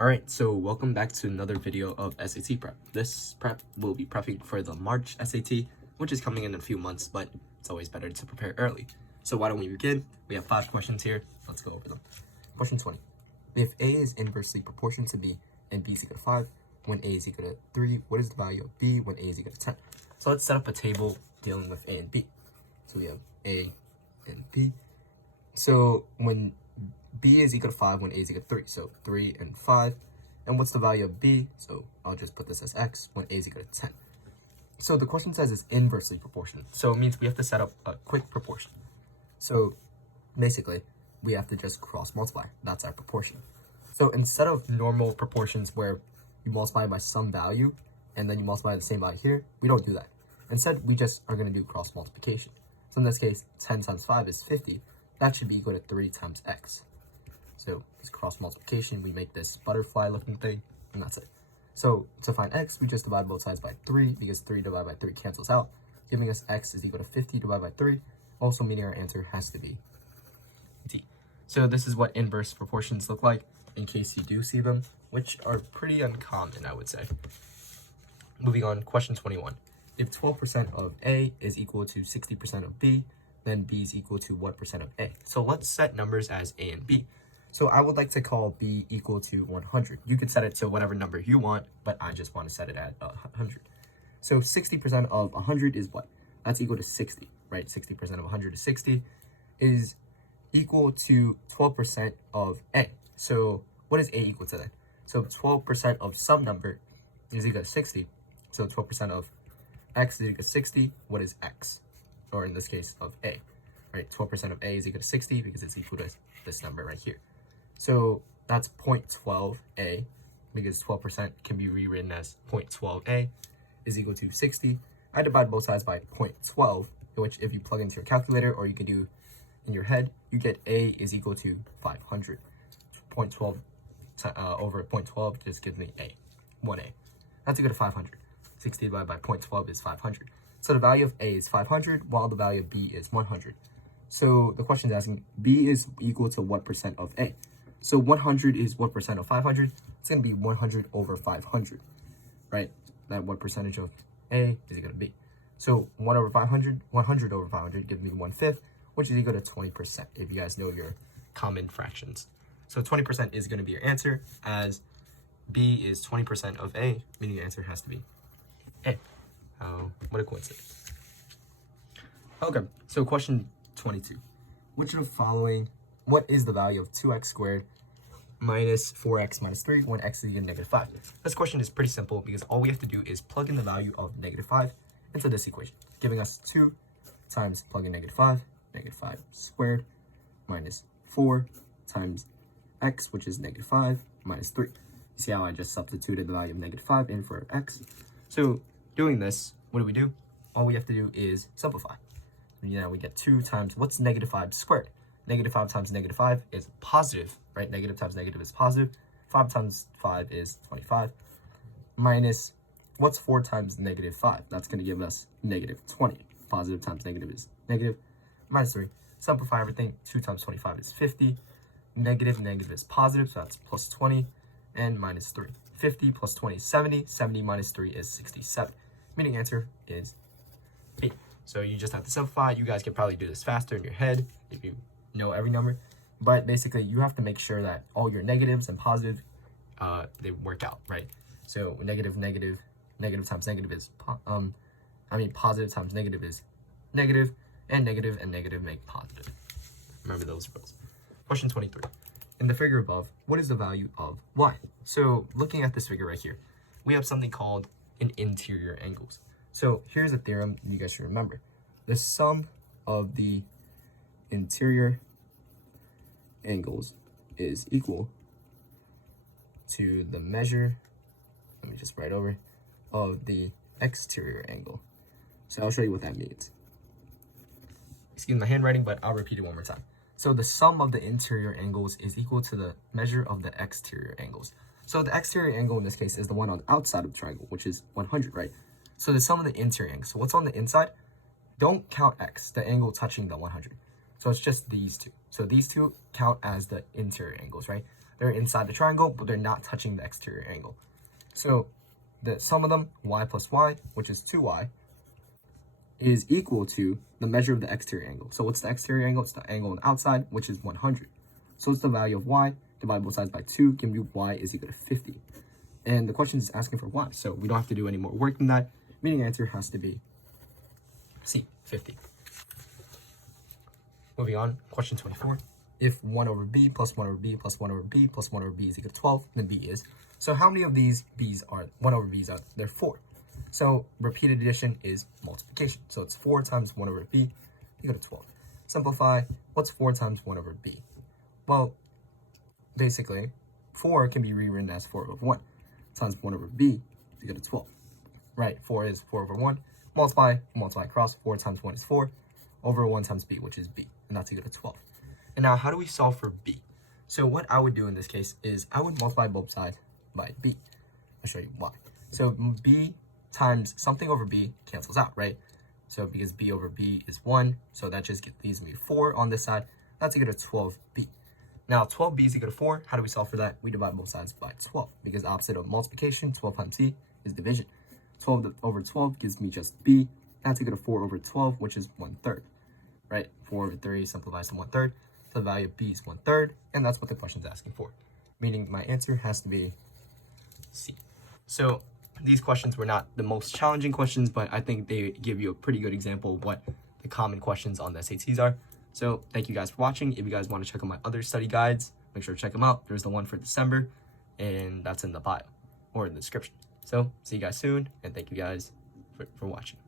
Alright, so welcome back to another video of SAT prep. This prep will be prepping for the March SAT, which is coming in a few months, but it's always better to prepare early. So why don't we begin? We have 5 questions here. Let's go over them. Question 20. If A is inversely proportional to B and B is equal to 5, when A is equal to 3, what is the value of B when A is equal to 10? So let's set up a table dealing with A and B. So we have A and B. So when B is equal to 5 when A is equal to 3. So 3 and 5. And what's the value of B? So I'll just put this as X when A is equal to 10. So the question says it's inversely proportional. So it means we have to set up a quick proportion. So basically, we have to just cross multiply. That's our proportion. So instead of normal proportions where you multiply by some value and then you multiply the same value here, we don't do that. Instead, we just are going to do cross multiplication. So in this case, 10 times 5 is 50. That should be equal to 3 times X. So it's cross multiplication, we make this butterfly looking thing, and that's it. So to find X, we just divide both sides by 3, because 3 divided by 3 cancels out, giving us X is equal to 50 divided by 3, also meaning our answer has to be D. So this is what inverse proportions look like, in case you do see them, which are pretty uncommon, I would say. Moving on, question 21. If 12% of A is equal to 60% of B, then B is equal to what percent of A? So let's set numbers as A and B. So I would like to call B equal to 100. You can set it to whatever number you want, but I just want to set it at 100. So 60% of 100 is what? That's equal to 60, right? 60% of 100 is 60, is equal to 12% of A. So what is A equal to then? So 12% of some number is equal to 60. So 12% of X is equal to 60. What is X? Or in this case, of A, right? 12% of A is equal to 60 because it's equal to this number right here. So that's 0.12a, because 12% can be rewritten as 0.12a is equal to 60. I divide both sides by 0.12, which if you plug into your calculator or you can do in your head, you get A is equal to 500. 0.12 over 0.12 just gives me A, 1A. That's equal to 500. 60 divided by 0.12 is 500. So the value of A is 500, while the value of B is 100. So the question is asking, B is equal to what percent of A? So 100 is what percent of 500? It's going to be 100 over 500, right? That what percentage of A is equal to B. So 1 over 500, 100 over 500 gives me 1/5, which is equal to 20%, if you guys know your common fractions. So 20% is going to be your answer, as B is 20% of A, meaning your answer has to be A. What a coincidence. Okay, so question 22. Which of the following, what is the value of 2x squared minus 4x minus 3 when x is equal to negative 5? This question is pretty simple because all we have to do is plug in the value of negative 5 into this equation, giving us 2 times plug in negative 5 squared minus 4 times x, which is negative 5 minus 3. You see how I just substituted the value of negative 5 in for x? So doing this, what do? All we have to do is simplify. Now we get 2 times, what's negative 5 squared? Negative 5 times negative 5 is positive, right? Negative times negative is positive. 5 times 5 is 25. Minus, what's 4 times negative 5? That's going to give us negative 20. Positive times negative is negative. Minus 3. Simplify everything. 2 times 25 is 50. Negative is positive, so that's plus 20. And minus 3. 50 plus 20 is 70. 70 minus 3 is 67. Meaning answer is B. So you just have to simplify. You guys can probably do this faster in your head if you know every number. But basically, you have to make sure that all your negatives and positive, they work out, right? So negative times negative is, positive times negative is negative, and negative make positive. Remember those rules. Question 23. In the figure above, what is the value of y? So looking at this figure right here, we have something called an interior angles. So here's a theorem you guys should remember. The sum of the interior angles is equal to the measure, let me just write over, of the exterior angle. So I'll show you what that means. Excuse my handwriting, but I'll repeat it one more time. So the sum of the interior angles is equal to the measure of the exterior angles. So the exterior angle in this case is the one on the outside of the triangle, which is 100, right? So the sum of the interior angles. So what's on the inside? Don't count x, the angle touching the 100. So it's just these two. So these two count as the interior angles, right? they're inside the triangle, but they're not touching the exterior angle. So the sum of them, y plus y, which is 2y, is equal to the measure of the exterior angle. So what's the exterior angle? It's the angle on the outside, which is 100. So it's the value of y, divide both sides by 2, giving you y is equal to 50. And the question is asking for y, so we don't have to do any more work than that, meaning the answer has to be C, 50. Moving on, question 24. If 1 over b plus 1 over b plus 1 over b plus 1 over b is equal to 12, then b is. So how many of these b's are 1 over b's are there? 4. So repeated addition is multiplication. So it's 4 times 1 over b equal to 12. Simplify, what's 4 times 1 over b? Well, basically, 4 can be rewritten as 4 over 1 times 1 over b equal to 12. Right, 4 is 4 over 1. Multiply across, 4 times 1 is 4, over 1 times b, which is b, and that's equal to 12. And now, how do we solve for b? So what I would do in this case is I would multiply both sides by b. I'll show you why. So b times something over b cancels out, right? So because b over b is 1, so that just leaves me 4 on this side. That's equal to 12b. Now, 12b is equal to 4. How do we solve for that? We divide both sides by 12, because opposite of multiplication, 12 times c, is division. 12 over 12 gives me just b. That's equal to 4 over 12, which is 1/3, right? 4 over 3 simplifies to 1/3. So the value of b is 1/3, and that's what the question is asking for. Meaning my answer has to be C. So these questions were not the most challenging questions, but I think they give you a pretty good example of what the common questions on the SATs are. So thank you guys for watching. If you guys want to check out my other study guides, make sure to check them out. There's the one for December, and that's in the bio or in the description. So see you guys soon, and thank you guys for watching.